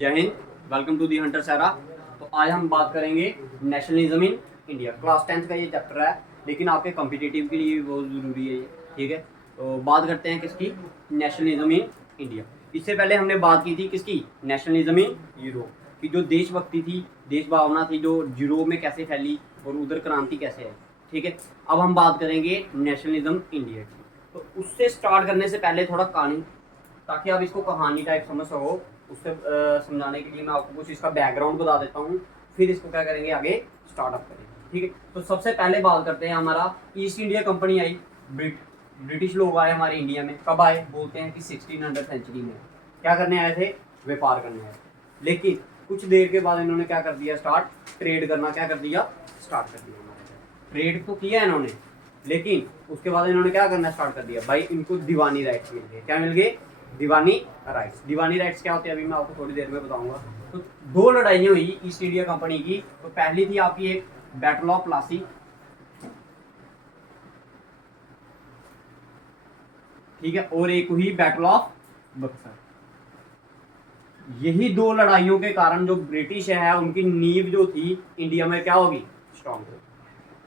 जय Hind. Welcome to the Hunter Sahara. तो आज हम बात करेंगे nationalism in India. Class 10th का ये चैप्टर है, लेकिन आपके कॉम्पिटिटिव के लिए भी बहुत ज़रूरी है ये। ठीक है, तो बात करते हैं किसकी, नेशनलिज्म इन इंडिया। इससे पहले हमने बात की थी किसकी, नेशनलिज्म इन यूरोप की। जो देशभक्ति थी, देश भावना थी, जो यूरोप में कैसे फैली और उधर क्रांति कैसे है। ठीक है, अब हम बात करेंगे नेशनलिज्म इंडिया की। तो उससे स्टार्ट करने से पहले थोड़ा कहानी, ताकि आप इसको कहानी टाइप समझ सको, उससे समझाने के लिए मैं आपको कुछ इसका बैकग्राउंड बता देता हूँ। फिर इसको क्या करेंगे, आगे स्टार्टअप करेंगे। ठीक है, तो सबसे पहले बात करते हैं, हमारा ईस्ट इंडिया कंपनी आई। ब्रिटिश लोग आए हमारे इंडिया में। कब आए, बोलते हैं कि 1600 सेंचुरी में। क्या करने आए थे, व्यापार करने आए। लेकिन कुछ देर के बाद इन्होंने क्या कर दिया, स्टार्ट ट्रेड करना क्या कर दिया, स्टार्ट कर दिया। ट्रेड तो किया इन्होंने, लेकिन उसके बाद इन्होंने क्या करना स्टार्ट कर दिया, भाई इनको दीवानी राइट्स मिल गए। क्या मिल गए, दीवानी राइट्स। दीवानी राइट्स क्या होते हैं, अभी मैं आपको थोड़ी देर में बताऊंगा। तो दो लड़ाइयाँ हुई ईस्ट इंडिया कंपनी की। तो पहली थी आपकी एक बैटल ऑफ प्लासी, ठीक है, और एक हुई बैटल ऑफ बक्सर। यही दो लड़ाइयों के कारण जो ब्रिटिश है, उनकी नींव जो थी इंडिया में क्या होगी, स्ट्रॉन्ग होगी।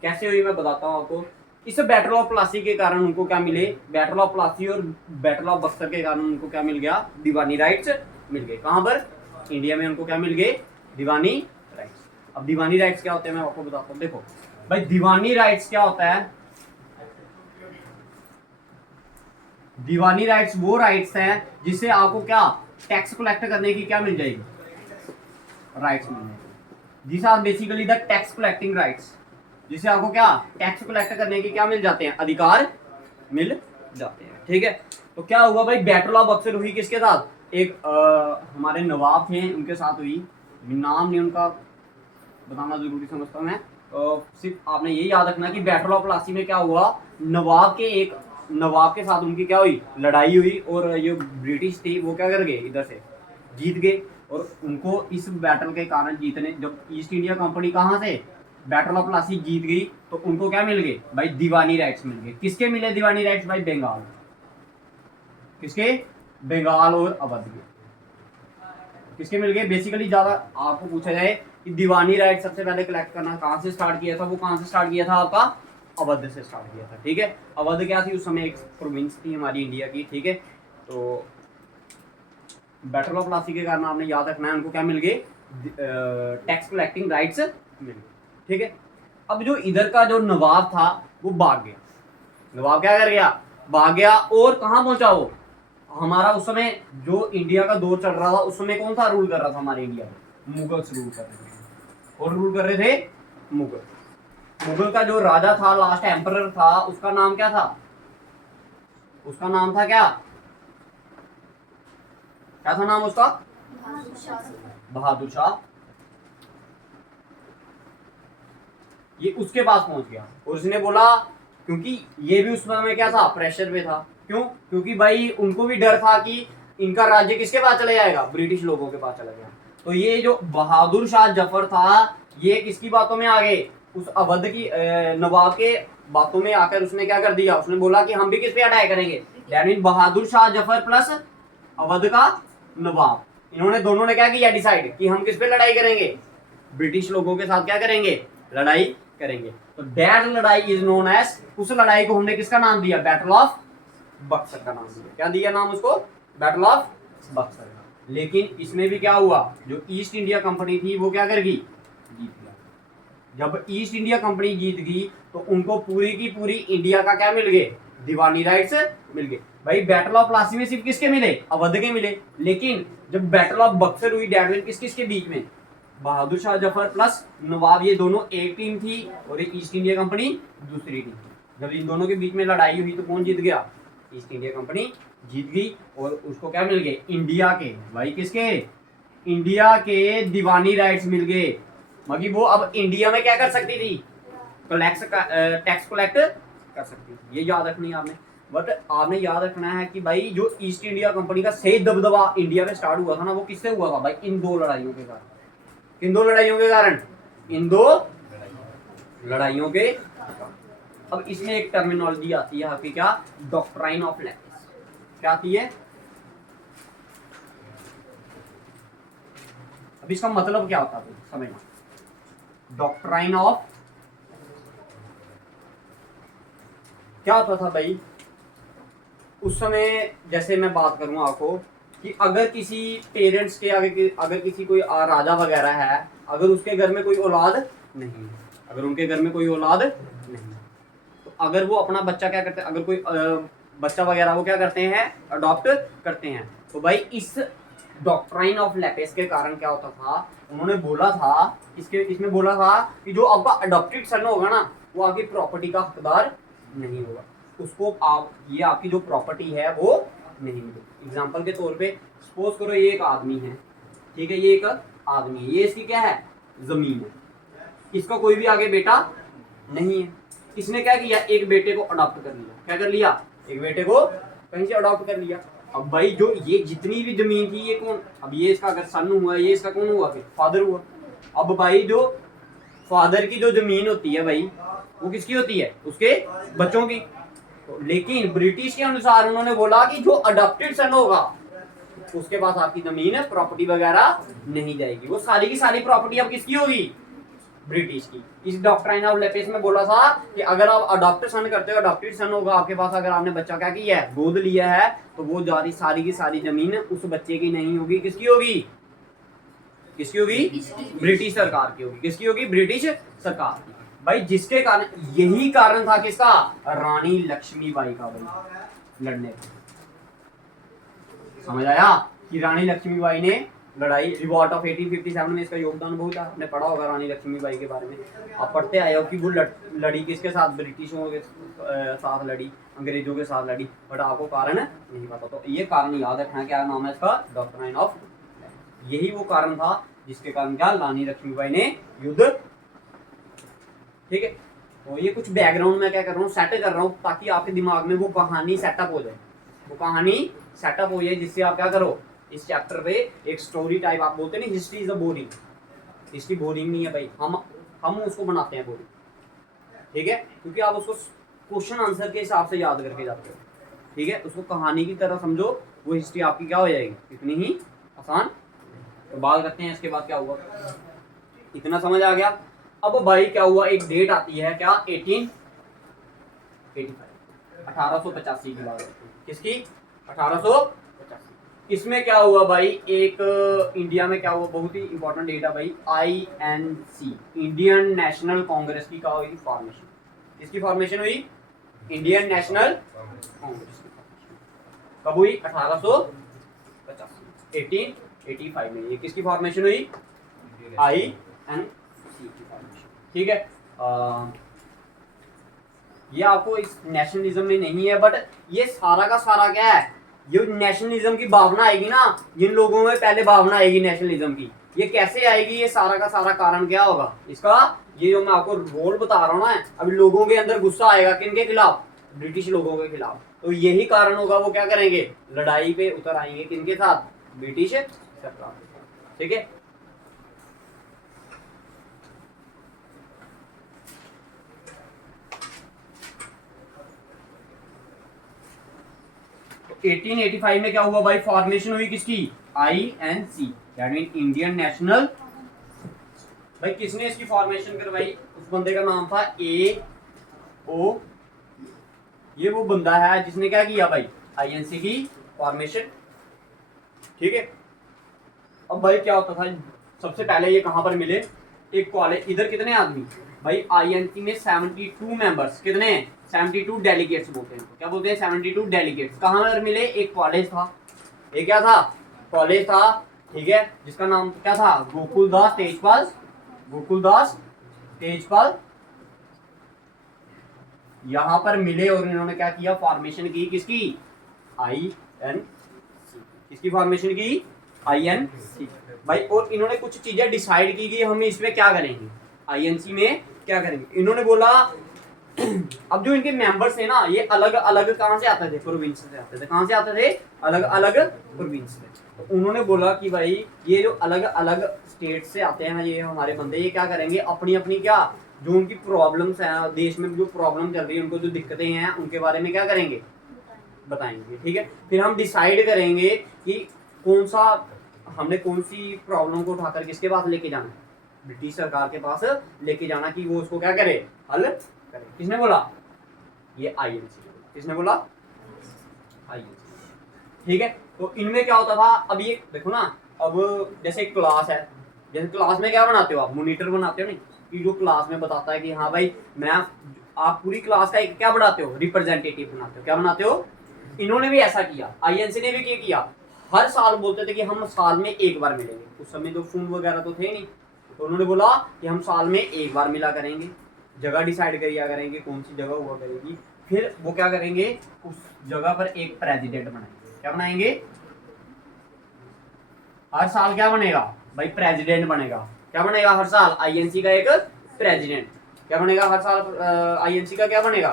कैसे हुई मैं बताता हूँ आपको। इस बैटल ऑफ प्लासी के कारण उनको क्या मिले, बैटल ऑफ प्लासी और बैटल ऑफ बक्सर के कारण उनको क्या मिल गया, दीवानी राइट्स मिल गए। कहां पर, इंडिया में उनको क्या मिल गए, दीवानी राइट्स। अब दीवानी राइट्स क्या होते हैं मैं आपको बताता हूँ। देखो भाई, दीवानी राइट्स क्या होता है, दीवानी राइट्स वो राइट्स हैं जिससे आपको क्या, टैक्स कलेक्ट करने की क्या मिल जाएगी, राइट्स मिल जाएगी। This are basically the tax collecting rights, जिससे आपको क्या, टैक्स कलेक्ट करने के क्या मिल जाते हैं, अधिकार मिल जाते हैं। ठीक है, तो क्या हुआ भाई, बैटल ऑफ बक्सर हुई किसके साथ, एक हमारे नवाब थे उनके साथ हुई। नाम नहीं उनका बताना जरूरी समझता हूँ मैं। सिर्फ आपने ये याद रखना कि बैटल ऑफ प्लासी में क्या हुआ, नवाब के साथ उनकी क्या हुई, लड़ाई हुई। और ये ब्रिटिश थी वो क्या कर गए, इधर से जीत गए। और उनको इस बैटल के कारण जीतने, जब ईस्ट इंडिया कंपनी कहाँ से बैटल ऑफ प्लासी जीत गई, तो उनको क्या मिल गए भाई, दीवानी राइट्स मिल गए। किसके मिले दीवानी राइट्स भाई, बंगाल, किसके, बंगाल और अवध के। किसके मिल गए, बेसिकली ज्यादा आपको पूछा जाए कि दीवानी राइट सबसे पहले कलेक्ट करना कहां से स्टार्ट किया था, वो कहां से स्टार्ट किया था, आपका अवध से स्टार्ट किया था। ठीक है, अवध क्या थी उस समय, एक प्रोविंस थी हमारी इंडिया की। ठीक है, तो बैटल ऑफ प्लासी के कारण आपने याद रखना है, उनको क्या मिल गए, टैक्स कलेक्टिंग राइट्स मिल गए। ठीक है, अब जो इधर का जो नवाब था वो भाग गया। नवाब क्या कर गया, भाग गया। और कहां पहुंचा वो, हमारा उस समय जो इंडिया का दौर चल रहा था, उस समय कौन सा रूल कर रहा था हमारे इंडिया में, मुगल्स रूल कर रहे थे। और रूल कर रहे थे मुगल। मुगल का जो राजा था, लास्ट एम्परर था, उसका नाम क्या था, उसका नाम था क्या, क्या था नाम उसका, बहादुर शाह। ये उसके पास पहुंच गया और उसने बोला, क्योंकि ये भी उस समय क्या था, प्रेशर में था। क्यों, क्योंकि भाई उनको भी डर था कि इनका राज्य किसके पास चले जाएगा, ब्रिटिश लोगों के पास चला गया। तो ये जो बहादुर शाह जफर था, ये किसकी बातों में आ गए, उस अवध की नवाब के बातों में आकर उसने क्या कर दिया, उसने बोला कि हम भी किस पे अटैक करेंगे। That mean Bahadur Shah Zafar plus Awadh का नवाब, इन्होंने दोनों ने क्या किया, डिसाइड कि हम किस पे लड़ाई करेंगे, ब्रिटिश लोगों के साथ क्या करेंगे, लड़ाई करेंगे। तो दैट लड़ाई इज नोन एज, उस लड़ाई को हमने किसका नाम दिया, बैटल ऑफ बक्सर का नाम दिया। क्या दिया नाम उसको, बैटल ऑफ बक्सर का। लेकिन इसमें भी क्या हुआ, जो ईस्ट इंडिया कंपनी थी वो क्या कर गई, जीत गया। जब ईस्ट इंडिया कंपनी जीत गई तो उनको पूरी की पूरी इंडिया का क्या मिल गए, दीवानी राइट्स मिल गए। भाई बैटल ऑफ प्लासी में सिर्फ किसके मिले, अवध के मिले। लेकिन जब बैटल ऑफ बक्सर हुई, दैट मीन किस किसके बीच में, बहादुर शाह जफर प्लस नवाब, ये दोनों एक टीम थी और एक ईस्ट इंडिया कंपनी दूसरी टीम थी। जब इन दोनों के बीच में लड़ाई हुई तो कौन जीत गया, ईस्ट इंडिया कंपनी जीत गई। और उसको क्या मिल गए, इंडिया के, भाई किसके, इंडिया के दीवानी राइट्स मिल गए। मगर वो अब इंडिया में क्या कर सकती थी, टैक्स कलेक्ट कर सकती थी। ये याद रखनी है आपने। बट आपने याद रखना है कि भाई जो ईस्ट इंडिया कंपनी का सही दबदबा इंडिया में स्टार्ट हुआ था ना, वो किससे हुआ था भाई, इन दो लड़ाइयों के कारण। इन दो लड़ाइयों के कारण, इन दो लड़ाइयों के। अब इसमें एक टर्मिनोलॉजी आती है आपकी, क्या, डॉक्ट्राइन ऑफ लैटिस। क्या आती है, अब इसका मतलब क्या होता है समझना, डॉक्ट्राइन ऑफ, क्या होता था भाई उस समय, जैसे मैं बात करूं आपको कि अगर किसी पेरेंट्स के आगे अगर किसी कोई राजा वगैरह है, अगर उसके घर में कोई औलाद नहीं है, अगर उनके घर में कोई औलाद नहीं, तो अगर वो अपना बच्चा क्या करते हैं, अगर कोई बच्चा वगैरह वो क्या करते हैं, अडॉप्ट करते हैं। तो भाई इस डॉक्ट्राइन ऑफ लैपेस के कारण क्या होता था, उन्होंने बोला था इसमें बोला था कि जो आपका अडॉप्टेड सन होगा ना, वो आपकी प्रॉपर्टी का हकदार नहीं होगा, उसको आप ये आपकी जो प्रॉपर्टी है वो नहीं मिलेगी। एग्जाम्पल के तौर पे सपोज करो ये एक आदमी है, ठीक है, ये एक आदमी है, ये इसकी क्या है, जमीन है, इसका कोई भी आगे बेटा नहीं है, इसने क्या किया, एक बेटे को अडॉप्ट कर लिया, क्या कर लिया, एक बेटे को कहीं से अडॉप्ट कर लिया। अब भाई जो ये जितनी भी जमीन थी ये कौन, अब ये इसका अगर सन हुआ, ये इसका कौन हुआ, फिर फादर हुआ। अब भाई जो फादर की जो जमीन होती है भाई वो किसकी होती है, उसके बच्चों की। लेकिन ब्रिटिश के अनुसार उन्होंने बोला कि जो अडॉप्टेड सन होगा उसके पास आपकी जमीन प्रॉपर्टी वगैरह नहीं जाएगी, वो सारी की सारी प्रॉपर्टी अब किसकी होगी, ब्रिटिश की। इस डॉक्ट्राइन ऑफ लैपेस में बोला था कि अगर आप अडॉप्टेड सन करते हो, अडॉप्टेड सन होगा आपके पास, अगर आपने बच्चा क्या किया है, गोद लिया है, तो वो जारी सारी की सारी जमीन उस बच्चे की नहीं होगी, किसकी होगी, किसकी होगी, ब्रिटिश सरकार की होगी, किसकी होगी, ब्रिटिश सरकार की। भाई जिसके कारण, यही कारण था किसका, रानी लक्ष्मीबाई का भाई लड़ने का। समझ आया कि रानी लक्ष्मीबाई ने लड़ाई, रिवॉल्ट ऑफ 1857 में इसका योगदान बहुत है, आपने पढ़ा होगा रानी लक्ष्मीबाई के बारे में, आप पढ़ते आए हो कि वो लड़ी किसके साथ, ब्रिटिशों के साथ लड़ी, अंग्रेजों के साथ लड़ी, बट आपको कारण नहीं पता। तो ये कारण याद रखना, क्या नाम है इसका, डॉक्ट्राइन ऑफ, यही वो कारण था जिसके कारण क्या, रानी लक्ष्मीबाई ने युद्ध, ठीक है। तो ये कुछ बैकग्राउंड में क्या कर रहा हूँ, सेट कर रहा हूँ, ताकि आपके दिमाग में वो कहानी सेटअप हो जाए, वो कहानी सेटअप हो जाए, जिससे आप क्या करो, इस चैप्टर पे एक स्टोरी टाइप, आप बोलते नहीं history is a boring, history boring नहीं है भाई, हम उसको बनाते हैं बोरिंग, ठीक है, क्योंकि आप उसको क्वेश्चन आंसर के हिसाब से याद करके जाते हो, ठीक है, उसको कहानी की तरह समझो, वो हिस्ट्री आपकी क्या हो जाएगी, इतनी ही आसान। तो बात करते हैं इसके बाद क्या हुआ, इतना समझ आ गया। अब भाई क्या हुआ, एक डेट आती है क्या, 1885 की बात, किसकी, 1885। इसमें क्या हुआ भाई, एक इंडिया में क्या हुआ, बहुत ही इंपॉर्टेंट डेट है भाई, INC, इंडियन नेशनल कांग्रेस की क्या हुई फॉर्मेशन, किसकी फॉर्मेशन हुई, इंडियन नेशनल कांग्रेस की फॉर्मेशन कब हुई, 1885, 1885 में। ये किसकी फॉर्मेशन हुई, INC की फॉर्मेशन, ठीक है। ये आपको इस नेशनलिज्म में नहीं है, बट ये सारा का सारा क्या है, ये नेशनलिज्म की भावना आएगी ना, जिन लोगों में पहले भावना आएगी नेशनलिज्म की, ये कैसे आएगी, ये सारा का सारा कारण क्या होगा इसका, ये जो मैं आपको रोल बता रहा हूँ ना, अभी लोगों के अंदर गुस्सा आएगा किनके खिलाफ, ब्रिटिश लोगों के खिलाफ, तो यही कारण होगा, वो क्या करेंगे, लड़ाई पे उतर आएंगे, किनके साथ, ब्रिटिश सरकार, ठीक है। 1885 में क्या हुआ भाई, फॉर्मेशन हुई किसकी, INC, that mean Indian national. भाई किसने इसकी फॉर्मेशन करवाई, उस बंदे का नाम था AO, ये वो बंदा है जिसने क्या किया भाई, INC की फॉर्मेशन, ठीक है। अब भाई क्या होता था, सबसे पहले ये कहां पर मिले, एक कॉलेज, इधर कितने आदमी भाई, INC में 72 मेंबर्स, कितने, 72 डेलीगेट्स बोलते हैं, क्या बोलते हैं, 72 डेलीगेट्स, कहां पर मिले, एक कॉलेज था, एक क्या था, कॉलेज था, ठीक है, जिसका नाम क्या था, गोकुलदास तेजपाल, गोकुलदास तेजपाल, यहां पर मिले और इन्होंने क्या किया, फॉर्मेशन की किसकी, INC, किसकी फॉर्मेशन की, INC भाई। और इन्होंने कुछ चीजें डिसाइड की कि हम इसमें क्या करेंगे, INC में क्या करेंगे। इन्होंने बोला अब जो इनके मेंबर्स थे ना, ये अलग अलग कहां से आते थे, प्रोविंस से आते थे, कहां से आते थे, अलग अलग प्रोविंस से। तो उन्होंने बोला कि भाई ये जो अलग अलग स्टेट से आते हैं ये हमारे बंदे, ये क्या करेंगे, अपनी अपनी क्या जो उनकी प्रॉब्लम्स हैं, देश में जो प्रॉब्लम चल रही है, उनको जो दिक्कतें हैं, उनके बारे में क्या करेंगे, बताएंगे, ठीक है। फिर हम डिसाइड करेंगे कि कौन सा हमने कौन सी प्रॉब्लम को उठाकर किसके पास लेके जाना है, ब्रिटिश सरकार के पास लेके जाना कि वो उसको क्या करे, हल करे। किसने बोला, ये आईएनसी। किसने बोला, आईएनसी। ठीक है, तो इनमें क्या होता था, अब ये देखो ना, अब जैसे एक क्लास है, जैसे क्लास में क्या बनाते हो आप, मॉनिटर बनाते हो नहीं, कि जो क्लास में बताता है कि हाँ भाई मैं, आप पूरी क्लास का एक क्या बनाते हो, रिप्रेजेंटेटिव बनाते हो, क्या बनाते हो। इन्होंने भी ऐसा किया, आईएनसी ने भी क्या किया, हर साल बोलते थे कि हम साल में एक बार मिलेंगे। उस समय तो फोन वगैरह तो थे नहीं, तो उन्होंने बोला कि हम साल में एक बार मिला करेंगे, जगह डिसाइड करिया करेंगे कौन सी जगह हुआ करेगी, फिर वो क्या करेंगे, उस जगह पर एक प्रेसिडेंट बनाएंगे। क्या बनाएंगे, हर साल क्या बनेगा भाई, प्रेसिडेंट बनेगा। क्या बनेगा हर साल, आईएनसी का एक प्रेसिडेंट। क्या बनेगा हर साल, आईएनसी का क्या बनेगा,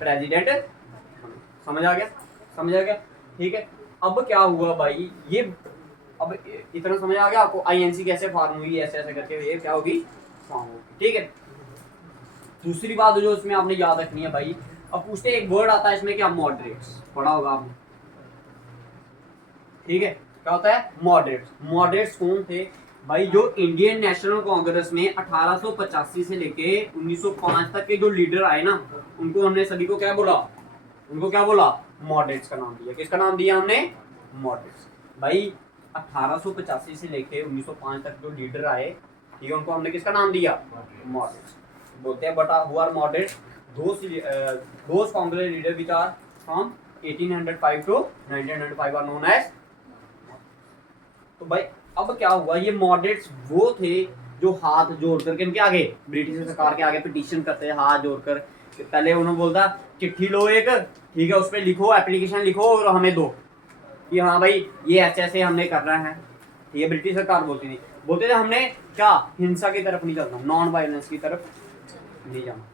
प्रेसिडेंट। समझ आ गया, समझ आ गया। ठीक है, अब क्या हुआ भाई, ये अब इतना समझ आ गया आपको, आईएनसी कैसे फॉर्म हुई, ऐसे ऐसे करके ये क्या होगी, फॉर्म होगी। ठीक है, दूसरी बात जो इसमें आपने याद रखनी है भाई, अब पूछते एक वर्ड आता है इसमें क्या, मॉडरेट्स, पढ़ा होगा आपने। ठीक है, क्या होता है, मॉडरेट्स। मॉडरेट्स कौन थे भाई, जो इंडियन नेशनल कांग्रेस में 1885 से लेके 1905 तक के जो लीडर आए ना, उनको हमने सभी को क्या बोला, उनको क्या बोला, मॉडरेट्स का नाम दिया। किसका नाम दिया हमने, मॉडरेट्स। भाई 1885 से लेके 1905 तक जो लीडर आए, ठीक है, उनको हमने किसका नाम दिया, मॉडरेट्स बोलते हैं। But who are moderates, those Congress leader which are from 1805 to 1905 are known as. तो भाई अब क्या हुआ, ये मॉडरेट्स वो थे जो हाथ जोड़कर किनके आगे, ब्रिटिश सरकार के आगे पिटीशन करते हैं, हाथ जोड़कर। पहले उन्होंने बोलता चिट्ठी लो एक, ठीक है, उस पर लिखो, एप्लीकेशन लिखो और हमें दो कि हाँ भाई ये ऐसे ऐसे हमने करना है। ठीक है, ब्रिटिश सरकार बोलती थी, बोलते थे हमने क्या, हिंसा की तरफ नहीं चलना, नॉन वायलेंस की तरफ नहीं जाना,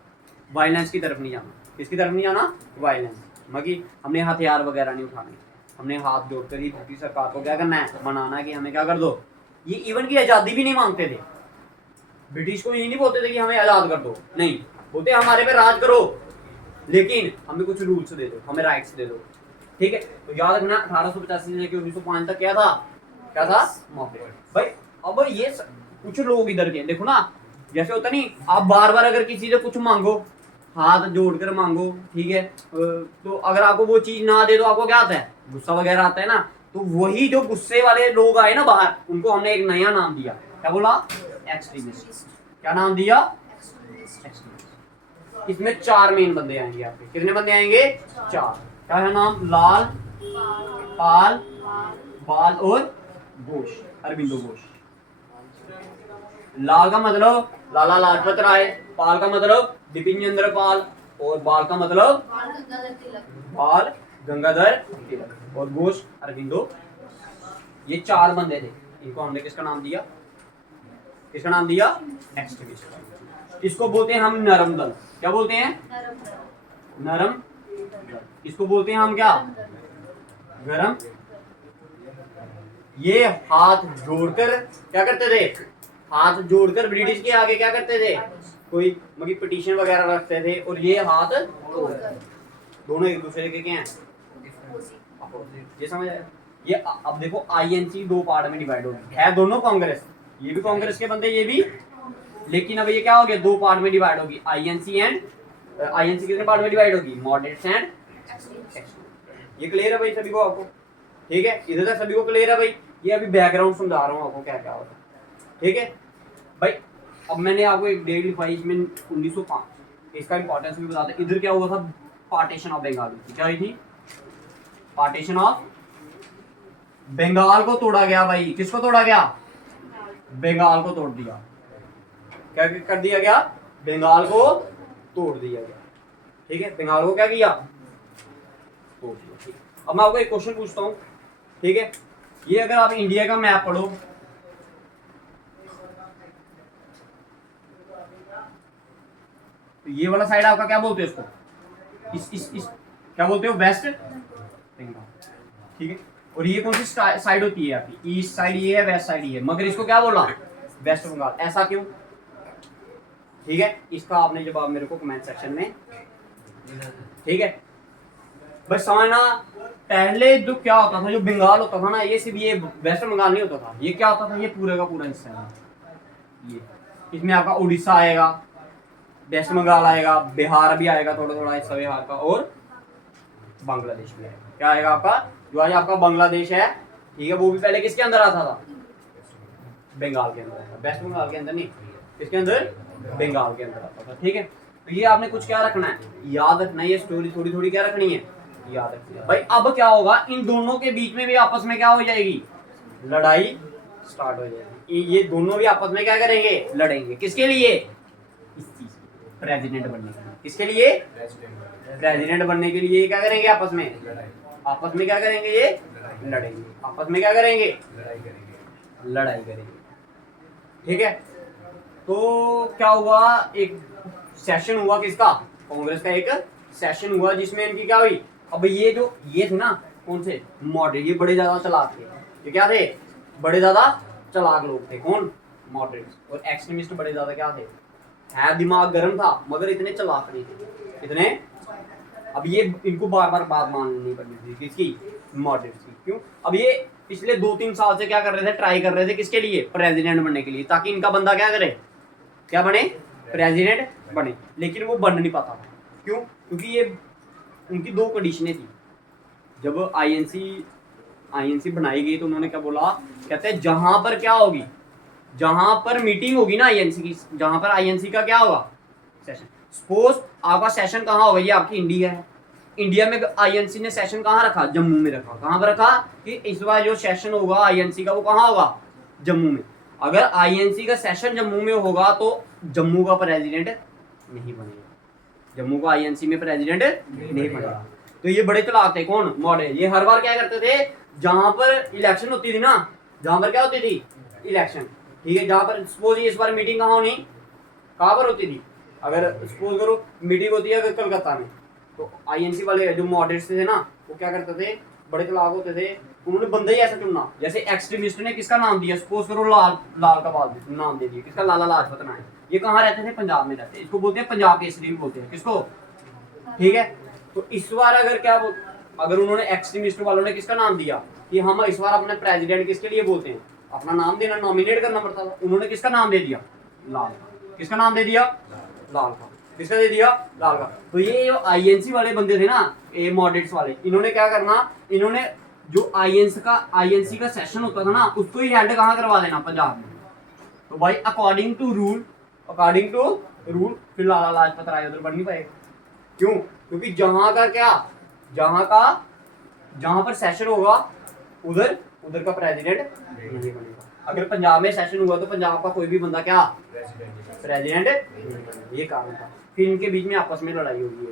वायलेंस की तरफ नहीं जाना। किसकी तरफ नहीं जाना, वायलेंस, मगर हमने हथियार वगैरह नहीं उठाने, हमने हाथ जोड़कर ही ब्रिटिश सरकार को क्या करना है, मनाना है कि हमें क्या कर दो। ये इवन की आज़ादी भी नहीं मांगते थे, ब्रिटिश को ये नहीं बोलते थे कि हमें आज़ाद कर दो, नहीं, बोलते हमारे पे राज करो लेकिन हमें कुछ रूल्स दे दो, हमें राइट्स दे दो। ठीक है, तो याद रखना 1885 से लेकर 1905 तक क्या था, क्या था, मौके। भाई अब ये कुछ लोग इधर के देखो ना, जैसे होता नहीं, आप बार बार अगर किसी से कुछ मांगो, हाथ जोड़कर मांगो, ठीक है, तो अगर आपको वो चीज ना दे तो आपको क्या आता है, गुस्सा वगैरह आता है ना। तो वही जो गुस्से वाले लोग आए ना बाहर, उनको हमने एक नया नाम दिया, क्या बोला, एक्सट्रीमिस्ट। क्या नाम दिया, एक्सट्रीमिस्ट। इसमें चार मेन बंदे आएंगे आपके, कितने बंदे आएंगे, चार। क्या है नाम, लाल, पाल, बाल और घोष, अरविंदो घोष। लाल का मतलब लाला लाजपत राय, पाल का मतलब बिपिन चंद्र पाल, और बाल का मतलब बाल गंगाधर तिलक, और घोष अरविंदो। ये चार बंदे थे, इनको हमने किसका नाम दिया, किसका नाम दिया, एक्सट्रीमिस्ट। इसको बोलते हैं हम नरम दल। क्या बोलते हैं, नरम दल। इसको बोलते हैं हम क्या, गरम। ये हाथ जोड़कर क्या करते थे, हाथ जोड़कर ब्रिटिश के आगे क्या करते थे, कोई मतलब पिटीशन वगैरह रखते थे, और ये हाथ दोनों एक दूसरे के क्या हैं, ये समझ आया। ये अब देखो आईएनसी दो पार्ट में डिवाइड होगी, है दोनों कांग्रेस, ये भी कांग्रेस के बंदे, ये भी, लेकिन अब ये क्या हो गया, दो पार्ट में डिवाइड होगी, आईएनसी एंड आईएनसी कितने पार्ट में डिवाइड होगी, मॉडरेट्स एंड एक्सट्रीमिस्ट। ये क्लियर है भाई सभी को आपको, ठीक है, इधर तक सभी को क्लियर है भाई। ये अभी बैकग्राउंड समझा रहा हूँ आपको क्या क्या होता है, ठीक है भाई। अब मैंने आपको एक डेट लिखवाई इसमें 1905, इसका इंपॉर्टेंस भी बताते। इधर क्या हुआ था, पार्टीशन ऑफ बंगाल की, क्या हुई थी, पार्टीशन ऑफ बंगाल को तोड़ा गया भाई। किसको तोड़ा गया, बंगाल को तोड़ दिया। क्या कर दिया गया, बंगाल को तोड़ दिया गया। ठीक है, बंगाल को क्या किया, तोड़ दिया। अब मैं आपको एक क्वेश्चन पूछता हूँ, ठीक है, ये अगर आप इंडिया का मैप पढ़ो, तो ये वाला साइड आपका क्या बोलते हो इसको, इस क्या बोलते हो, वेस्ट बंगाल। ठीक है, और ये कौन सी साइड होती है आपकी, ईस्ट साइड ये है, वेस्ट साइड ये है, मगर इसको क्या बोला, वेस्ट बंगाल। ऐसा क्यों, ठीक है, इसका आपने जवाब मेरे को कमेंट सेक्शन में, ठीक है। बस समझना, पहले जो क्या होता था, जो बंगाल होता था ना, ये सिर्फ ये वेस्ट बंगाल नहीं होता था, ये क्या होता था, ये पूरे का पूरा हिस्सा है ये। इसमें आपका उड़ीसा आएगा, वेस्ट बंगाल आएगा, बिहार भी आएगा, थोड़ा थोड़ा हिस्सा बिहार का, और बांग्लादेश भी आएगा। क्या आएगा आपका, जो आज आपका बांग्लादेश है, ठीक है, वो भी पहले किसके अंदर आता था, बंगाल के अंदर आता, वेस्ट बंगाल के अंदर नहीं, किसके अंदर, बंगाल के अंदर आता था। ठीक है, तो ये आपने कुछ क्या रखना है, याद रखना है, ये स्टोरी थोड़ी थोड़ी क्या रखनी है, याद रखनी है भाई। अब क्या होगा, इन दोनों के बीच में भी आपस में क्या हो जाएगी, लड़ाई स्टार्ट हो जाएगी। ये दोनों भी आपस में क्या करेंगे, लड़ेंगे, किसके लिए, इस चीज प्रेसिडेंट बनने के लिए, किसके लिए, प्रेसिडेंट बनने के लिए क्या करेंगे, आपस में क्या करेंगे, ये लड़ेंगे, आपस में क्या करेंगे, लड़ाई करेंगे। ठीक है, तो क्या हुआ, एक सेशन हुआ किसका, कांग्रेस का एक सेशन हुआ, जिसमें इनकी क्या हुई, अब ये थे ना, कौन से, मॉडरेट, ये बड़े ज्यादा चालाक थे, ये क्या थे, बड़े ज्यादा चालाक लोग थे, कौन, मॉडरेट्स, और एक्सट्रीमिस्ट बड़े ज्यादा क्या थे, है दिमाग गर्म था, मगर इतने चालाक नहीं थे, इतने। अब ये इनको बार बार बात माननी पड़नी थी, किसकी, मॉडरेट्स की। क्यों, अब ये पिछले 2-3 साल से क्या कर रहे थे, ट्राई कर रहे थे, किसके लिए, प्रेसिडेंट बनने के लिए, ताकि इनका बंदा क्या करे, क्या बने, प्रेसिडेंट बने, लेकिन वो बन नहीं पाता था। क्यों, क्योंकि ये उनकी 2 कंडीशनें थी। जब आईएनसी बनाई गई तो उन्होंने क्या बोला, कहते हैं जहां पर क्या होगी, जहां पर मीटिंग होगी ना आईएनसी की, जहां पर आईएनसी का क्या होगा, सेशन, सपोज आपका सेशन कहाँ होगा, ये आपकी इंडिया है, इंडिया में आईएनसी ने सेशन कहाँ रखा, जम्मू में रखा, कहाँ पर रखा, कि इस बार जो सेशन होगा आईएनसी का वो कहाँ होगा, जम्मू में। अगर आईएनसी का सेशन जम्मू में होगा तो जम्मू का प्रेसिडेंट नहीं बनेगा, जम्मू का आईएनसी में प्रेसिडेंट नहीं बनेगा। तो ये बड़े चालाक थे, कौन, मॉडल, ये हर बार क्या करते थे, जहां पर इलेक्शन होती थी ना, जहां पर क्या होती थी, इलेक्शन, ठीक है, जहां पर सपोज इस बार मीटिंग कहाँ होनी, कहाँ पर होती थी, अगर सपोज करो मीटिंग होती है अगर कलकत्ता में, तो आईएनसी वाले जो मॉडरेट्स थे ना, वो क्या करते थे, बड़े चालाक होते थे, उन्होंने बंदा ही ऐसा चुनना, जैसे एक्सट्रीमिस्ट ने किसका नाम दिया, सपोज करो लाल का नाम दे दिया, किसका, लाला लाजपत राय, ये कहाँ रहते थे, पंजाब में रहते, इसको बोलते हैं पंजाब केसरी भी बोलते हैं, किसको, ठीक है। तो इस बार अगर उन्होंने एक्सट्रीमिस्ट वालों ने किसका नाम दिया, कि हम इस बार अपने प्रेसिडेंट किसके लिए बोलते हैं, अपना नाम देना, नॉमिनेट करना पड़ता था, उन्होंने किसका नाम दे दिया, लाल का, किसका नाम दे दिया, लाल का, किसका दे दिया, लाल का। तो ये जो आईएनसी वाले बंदे थे ना, ये मॉडरेट्स वाले, इन्होंने क्या करना, इन्होंने जो आईएनसी का सेशन होता था ना, उसको ही हेड कहाँ करवा देना, पंजाब में। तो भाई अकॉर्डिंग टू रूल फिर लाला लाजपत राय उधर बन नहीं पाएगा। क्यों, क्योंकि जहां पर सेशन होगा उधर का प्रेसिडेंट नहीं बनेगा। अगर पंजाब में सेशन हुआ तो पंजाब का कोई भी बंदा क्या, प्रेसिडेंट, ये कारण था। फिर इनके बीच में आपस में लड़ाई होगी,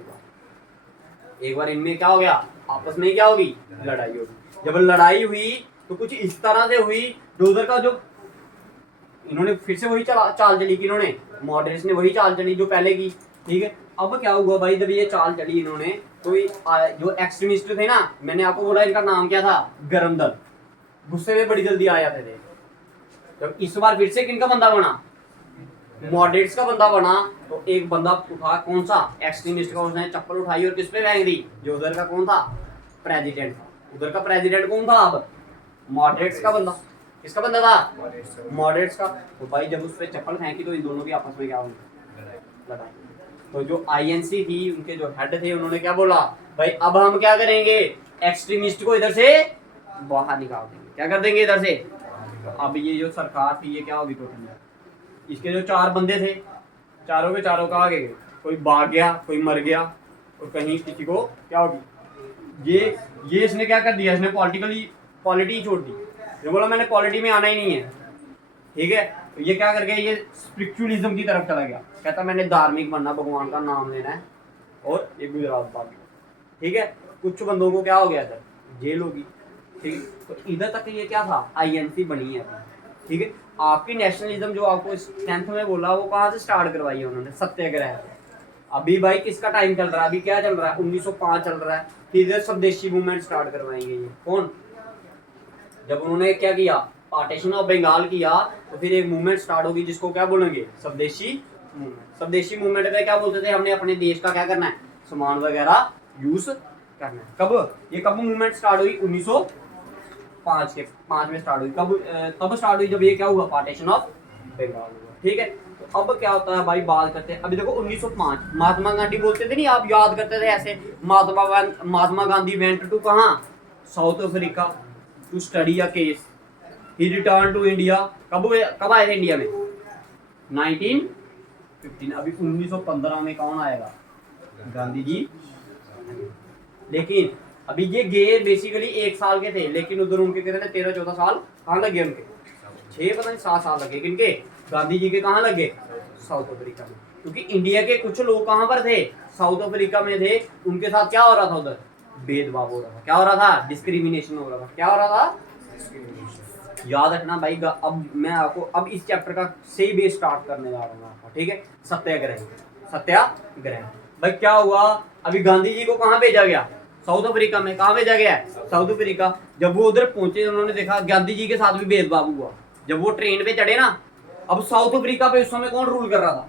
एक बार इनमें क्या हो गया, आपस में क्या होगी, लड़ाई होगी। जब लड़ाई हुई तो कुछ इस तरह से हुई, जो उधर का जो इन्होंने फिर से वही चाल चली कि इन्होंने मॉडरेट्स ने वही चाल चली जो पहले की, ठीक है। अब क्या हुआ भाई, जब ये चाल चली इन्होंने, तो जो एक्सट्रीमिस्ट थे ना, मैंने आपको बोला इनका नाम क्या था, गरम दल, गुस्से में बड़ी जल्दी आ जाते थे। जब इस बार फिर से किनका बंदा बना, मॉडरेट्स का बंदा बना, तो एक बंदा उठा, कौन सा, एक्सट्रीमिस्ट का, उसने चप्पल उठाई और किस पे फेंक दी, जो उधर का कौन था, प्रेसिडेंट था। उधर का प्रेसिडेंट कौन था, अब मॉडरेट्स का बंदा, किसका बंदा था, मॉडरेट्स का। तो भाई जब उस पर चप्पल फेंकी तो इन दोनों की आपस में क्या हुई, लड़ाई। तो जो आईएनसी थी, उनके जो हेड थे, उन्होंने क्या बोला, भाई अब हम क्या करेंगे, एक्सट्रीमिस्ट को इधर से बाहर निकाल देंगे, क्या कर देंगे इधर से। तो अब ये जो सरकार थी ये क्या होगी, टोटल इसके जो 4 बंदे थे, चारों के चारों कहाँ गए, कोई भाग गया, कोई मर गया, और कहीं किसी को क्या होगी, ये इसने क्या कर दिया, इसने पॉलिटी छोड़ दी, ये बोला मैंने पॉलिटी में आना ही नहीं है, ठीक है। तो ये क्या कर गया, ये स्पिरिचुअलिज्म की तरफ चला गया, कहता मैंने धार्मिक बनना, भगवान का नाम लेना है, और ये गुजरात भाग गया, ठीक है। कुछ बंदों को क्या हो गया सर, जेल होगी, ठीक। तो इधर तक ये क्या था, आईएनसी बनी है, ठीक है। आपकी नेशनलिज्म जो आपको 10th में बोला, वो कहाँ से स्टार्ट करवाई है उन्होंने, सत्याग्रह। अभी भाई किसका टाइम चल रहा है, अभी क्या चल रहा है, 1905 चल रहा है, फिर इधर स्वदेशी मूवमेंट स्टार्ट करवाएंगे ये कौन, जब उन्होंने क्या किया, पार्टीशन ऑफ बंगाल किया, तो फिर एक मूवमेंट स्टार्ट होगी जिसको क्या बोलेंगे, स्वदेशी मूवमेंट। स्वदेशी मूवमेंट में क्या बोलते थे, हमने अपने देश का क्या करना है, सामान वगैरह यूज करना है। कब ये कब मूवमेंट स्टार्ट हुई? 1905 में स्टार्ट हुई। कब स्टार्ट हुई? जब ये क्या हुआ, पार्टीशन ऑफ बंगाल हुआ। ठीक है, तो अब क्या होता है भाई, बात करते हैं। अभी देखो 1905 महात्मा गांधी बोलते थे नहीं, आप याद करते थे ऐसे, महात्मा गांधी वेंट टू कहाँ, South Africa to study a case, he return to India. कब आए थे इंडिया में? 1915। अभी 1915 में कौन आएगा? गांधी जी। लेकिन अभी ये गए बेसिकली 1 साल के थे, लेकिन उधर उनके कितने 13-14 साल कहाँ लगे उनके, 6 पता नहीं 7 साल लगे। किनके? गांधी जी के। कहाँ लगे? साउथ अफ्रीका में। क्योंकि इंडिया के कुछ लोग कहाँ पर थे? साउथ अफ्रीका में थे। उनके साथ क्या हो रहा था? उधर भेदभाव हो रहा था। क्या हो रहा था? डिस्क्रिमिनेशन हो रहा था। क्या हो रहा था? याद रखना भाई। अब मैं आपको अब इस चैप्टर का से ही बेस स्टार्ट करने जा रहा हूँ। ठीक है, सत्याग्रह। सत्याग्रह भाई क्या हुआ? अभी गांधी जी को कहाँ भेजा गया? साउथ अफ्रीका में। कहाँ भेजा गया? South Africa. जब वो उधर पहुंचे, उन्होंने देखा गांधी जी के साथ भी भेदभाव हुआ। जब वो ट्रेन पे चढ़े ना, अब साउथ अफ्रीका पे उस समय कौन रूल कर रहा था?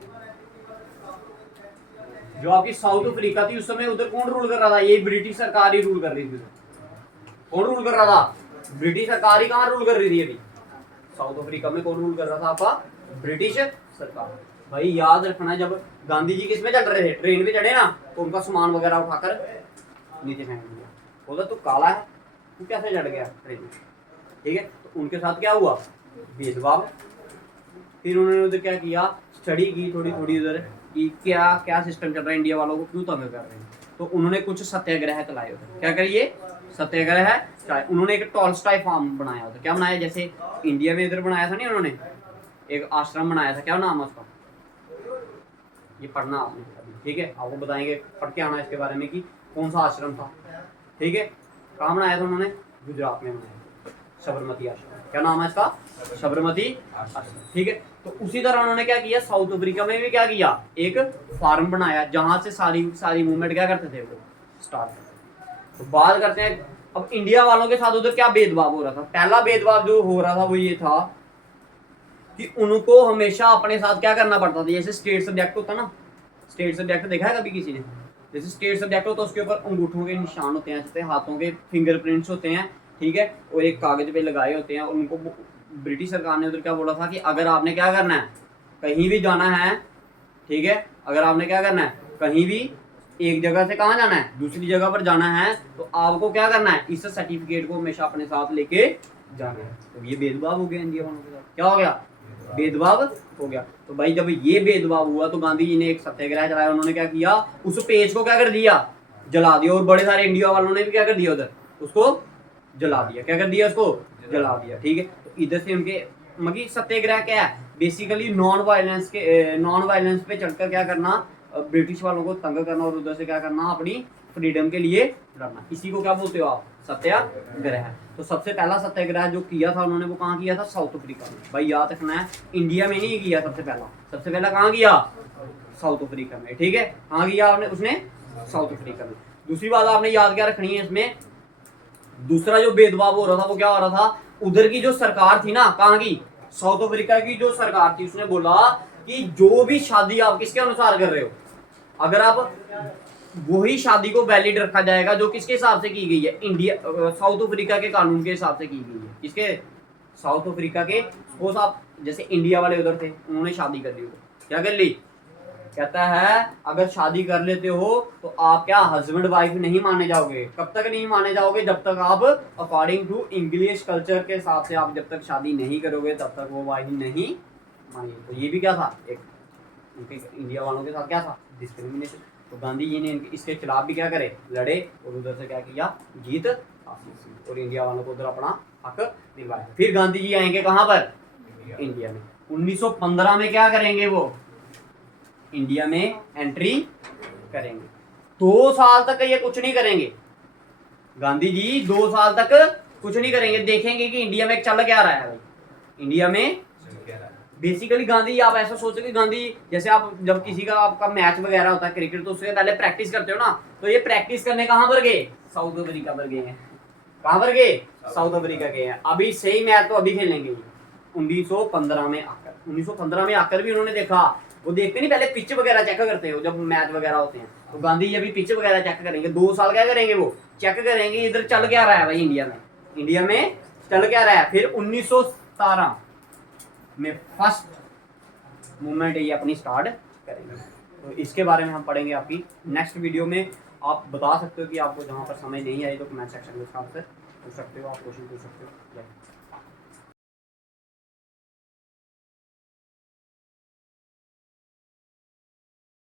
जो आपकी साउथ अफ्रीका थी उस समय, उधर कौन रूल कर रहा था? ये ब्रिटिश सरकार ही रूल कर रही थी। कौन रूल कर रहा था? ब्रिटिश सरकार ही। कहाँ रूल कर रही थी अभी? साउथ अफ्रीका में। कौन रूल कर रहा था आपका? ब्रिटिश सरकार। भाई याद रखना, जब गांधी जी किस में चढ़ रहे थे, ट्रेन पे चढ़े ना, तो उनका सामान वगैरह उठाकर नीचे फेंक दिया। बोला तू काला है, तू कैसे चढ़ गया ट्रेन में? ठीक है, तो उनके साथ क्या हुआ? भेदभाव। फिर उन्होंने उधर क्या किया, स्टडी की थोड़ी थोड़ी उधर कि क्या क्या सिस्टम चल रहा है, इंडिया वालों को क्यों तंग कर रहे हैं। तो उन्होंने कुछ सत्याग्रह चलाए उधर। क्या करिए? सत्याग्रह है। उन्होंने एक टॉलस्टॉय फार्म बनाया उधर। क्या बनाया? जैसे इंडिया में इधर बनाया था नहीं, उन्होंने एक आश्रम बनाया था। क्या नाम है उसका? ये पढ़ना आपने अभी। ठीक है, आपको बताएंगे, पढ़ के आना इसके बारे में कि कौन सा आश्रम था। ठीक है, कहाँ बनाया था उन्होंने? गुजरात में बनाया, साबरमती आश्रम। क्या नाम है इसका? साबरमती आश्रम। ठीक है, तो उसी तरह उन्होंने क्या किया, साउथ अफ्रीका में भी क्या किया, एक फार्म बनाया जहां से सारी मूवमेंट क्या करते थे वो स्टार्ट करते। तो बात करते हैं अब इंडिया वालों के साथ उधर क्या भेदभाव हो रहा था। पहला भेदभाव जो हो रहा था वो ये था कि उनको हमेशा अपने साथ क्या करना पड़ता था। जैसे स्टेट सब्जेक्ट होता ना, स्टेट सब्जेक्ट देखा है कभी किसी ने? जैसे स्टेट सब्जेक्ट होता है, उसके ऊपर अंगूठों के निशान होते हैं, हाथों के फिंगरप्रिंट्स होते हैं। ठीक है, और एक कागज पे लगाए होते हैं। और उनको ब्रिटिश सरकार ने उधर क्या बोला था कि अगर आपने क्या करना है, कहीं भी जाना है, ठीक है, अगर आपने क्या करना है, कहीं भी एक जगह से कहाँ जाना है, दूसरी जगह पर जाना है, तो आपको क्या करना है, इस सर्टिफिकेट को हमेशा अपने साथ लेके जाना है। तो ये भेदभाव हो गया इंडिया वालों के साथ। क्या हो गया? भेदभाव हो गया। तो भाई जब ये भेदभाव हुआ तो गांधी जी ने एक सत्याग्रह चलाया। उन्होंने क्या किया, उस पेज को क्या कर दिया, जला दिया। और बड़े सारे इंडिया वालों ने भी क्या कर दिया, उधर उसको जला दिया। क्या कर दिया? उसको जला दिया। ठीक है, तो इधर से उनके मतलब सत्याग्रह क्या है, बेसिकली नॉन वायलेंस पे चढ़कर क्या करना, ब्रिटिश वालों को तंग करना और उधर से क्या करना, अपनी फ्रीडम के लिए लड़ना। इसी को क्या बोलते हो आप? सत्याग्रह। तो सबसे पहला सत्याग्रह जो किया था उन्होंने, वो कहाँ किया था? साउथ अफ्रीका में। भाई याद रखना है, इंडिया में नहीं किया सबसे पहला कहाँ किया? साउथ अफ्रीका में। ठीक है, कहाँ किया आपने? उसने साउथ अफ्रीका में। दूसरी बात आपने याद क्या रखनी है इसमें, दूसरा जो भेदभाव हो रहा था वो क्या हो रहा था, उधर की जो सरकार थी ना, कहाँ की? साउथ अफ्रीका की जो सरकार थी, उसने बोला कि जो भी शादी आप किसके अनुसार कर रहे हो, अगर आप वही शादी को वैलिड रखा जाएगा जो किसके हिसाब से की गई है, इंडिया साउथ अफ्रीका के कानून के हिसाब से की गई है। किसके? साउथ अफ्रीका के। सपोज आप जैसे इंडिया वाले उधर थे, उन्होंने शादी कर ली, क्या कर ली, कहता है अगर शादी कर लेते हो तो आप क्या हस्बैंड वाइफ नहीं माने जाओगे। कब तक नहीं माने जाओगे? जब तक आप अकॉर्डिंग टू इंग्लिश कल्चर के हिसाब से आप जब तक शादी नहीं करोगे तब तक वो वाइफ नहीं मानेगी। तो ये भी क्या था, एक उनके इंडिया वालों के साथ क्या था, डिस्क्रिमिनेशन। तो गांधी जी ने इसके खिलाफ भी क्या करे, लड़े और उधर से क्या किया, जीत हासिल की और इंडिया वालों को उधर अपना हक दिलवाया। फिर गांधी जी आएंगे कहाँ पर? इंडिया में। 1915 में क्या करेंगे वो, इंडिया में एंट्री करेंगे। 2 साल तक ये कुछ नहीं करेंगे, गांधी जी 2 साल तक कुछ नहीं करेंगे। देखेंगे कि इंडिया में चल क्या रहा है भाई, इंडिया में बेसिकली गांधी, आप ऐसा सोचो कि गांधी जैसे आप जब किसी का आपका मैच वगैरह होता है क्रिकेट, तो उससे पहले प्रैक्टिस करते हो ना, तो ये प्रैक्टिस करने कहाँ पर गए, साउथ अफ्रीका पर गए हैं। कहाँ पर गए? साउथ अफ्रीका गए हैं। अभी सही मैच तो अभी खेलेंगे 1915 में आकर। 1915 में आकर भी उन्होंने देखा वो देखते नहीं, पहले पिच वगैरह चेक करते हो जब मैच वगैरह होते हैं, तो गांधी जी अभी पिच वगैरह चेक करेंगे, 2 साल क्या करेंगे, वो चेक करेंगे इधर चल क्या रहा है भाई, इंडिया में चल क्या रहा है। फिर 1917 में फर्स्ट मूवमेंट ये अपनी स्टार्ट करेंगे। तो इसके बारे में हम पढ़ेंगे आपकी नेक्स्ट वीडियो में। आप बता सकते हो कि आपको जहाँ पर समझ नहीं आई तो कमेंट सेक्शन में आपसे पूछ सकते हो, आप क्वेश्चन पूछ सकते हो।